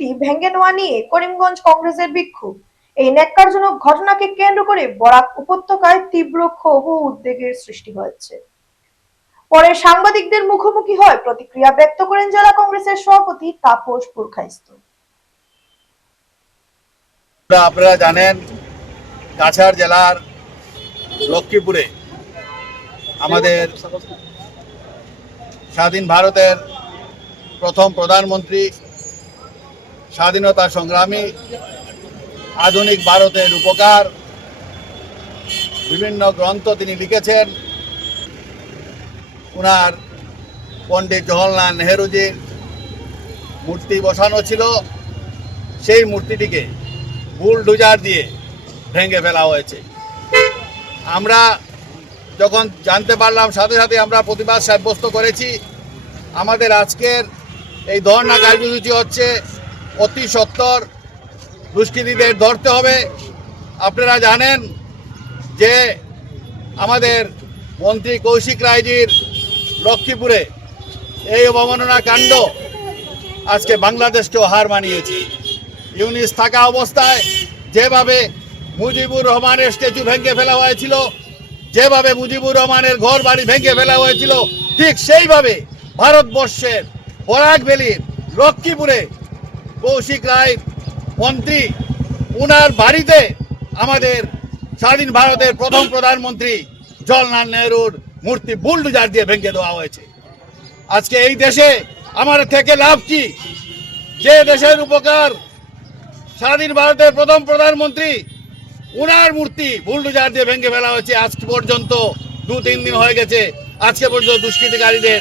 মূর্তি ভেঙে নেওয়া নিয়ে করিমগঞ্জ কংগ্রেসের বিক্ষোভ। এই ন্যাক্কারজনক ঘটনাকে কেন্দ্র করে বরাক উপত্যকায় তীব্র ক্ষোভ ও উদ্বেগের সৃষ্টি হয়েছে। পরে সাংবাদিকদের মুখোমুখি হয় প্রতিক্রিয়া ব্যক্ত করেন জেলা কংগ্রেসের সভাপতি তাপস পুরকাইস্ত। আপনারা জানেন, কাছাড় জেলার লক্ষ্মীপুরে আমাদের স্বাধীন ভারতের প্রথম প্রধানমন্ত্রী, স্বাধীনতা সংগ্রামী, আধুনিক ভারতের উপকার বিভিন্ন গ্রন্থ তিনি লিখেছেন। ওনার পণ্ডিত জওহরলাল নেহরুজির মূর্তি বসানো ছিল, সেই মূর্তিটিকে বুলডোজার দিয়ে ভেঙে ফেলা হয়েছে। আমরা যখন জানতে পারলাম সাথে সাথে আমরা প্রতিবাদ সাব্যস্ত করেছি। আমাদের আজকের এই ধর্ণা কার্যসূচি হচ্ছে অতি সত্বর দুষ্কৃতীদের ধরতে হবে। আপনারা জানেন যে আমাদের মন্ত্রী কৌশিক রায়জির লক্ষ্মীপুরে এই অবমাননা কাণ্ড আজকে বাংলাদেশকেও হার মানিয়েছে। ইউনিস থাকা অবস্থায় যেভাবে মুজিবুর রহমানের স্ট্যাচু ভেঙে ফেলা হয়েছিল, যেভাবে মুজিবুর রহমানের ঘর বাড়ি ভেঙে ফেলা হয়েছিল, ঠিক সেইভাবে ভারতবর্ষের বরাক ভ্যালির লক্ষ্মীপুরে কৌশিক রায় মন্ত্রী, উনার বাড়িতে আমাদের স্বাধীন ভারতের প্রথম প্রধানমন্ত্রী জওহরলাল নেহরুর মূর্তি বুলডোজার দিয়ে ভেঙে দেওয়া হয়েছে। আজকে এই দেশে আমার থেকে লাভ কি? যে দেশের উপকার স্বাধীন ভারতের প্রথম প্রধানমন্ত্রী, উনার মূর্তি বুলডোজার দিয়ে ভেঙে ফেলা হয়েছে। আজ পর্যন্ত 2-3 দিন হয়ে গেছে, আজকে পর্যন্ত দুষ্কৃতিকারীদের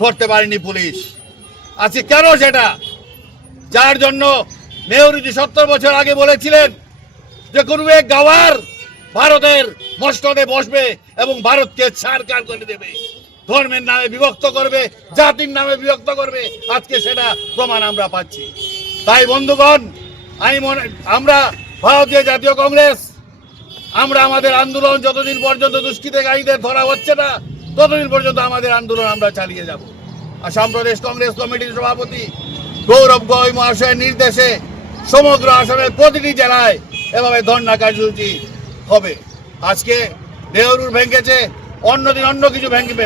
ধরতে পারেনি পুলিশ। আজকে কেন সেটা? যার জন্য নেহরুজি 70 বছর আগে বলেছিলেন যে কোনো এক গাওয়ার ভারতের মস্তদে বসবে এবং ভারতকে ছাড়খাড় করে দেবে, ধর্মের নামে বিভক্ত করবে, জাতির নামে বিভক্ত করবে। আজকে সেটা প্রমাণ আমরা পাচ্ছি। তাই বন্ধুগণ, আমরা ভারতীয় জাতীয় কংগ্রেস, আমরা আমাদের আন্দোলন যতদিন পর্যন্ত দুষ্কৃতিকারীদের ধরা হচ্ছে না, ততদিন পর্যন্ত আমাদের আন্দোলন আমরা চালিয়ে যাব। আসাম প্রদেশ কংগ্রেস কমিটির সভাপতি গৌরব গগৈ মহাশয়ের নির্দেশে সমগ্র আসামের প্রতিটি জেলায় এভাবে ধর্ণা কার্যসূচি হবে। আজকে নেহরুর ভেঙেছে, অন্যদিন অন্য কিছু ভাঙবে।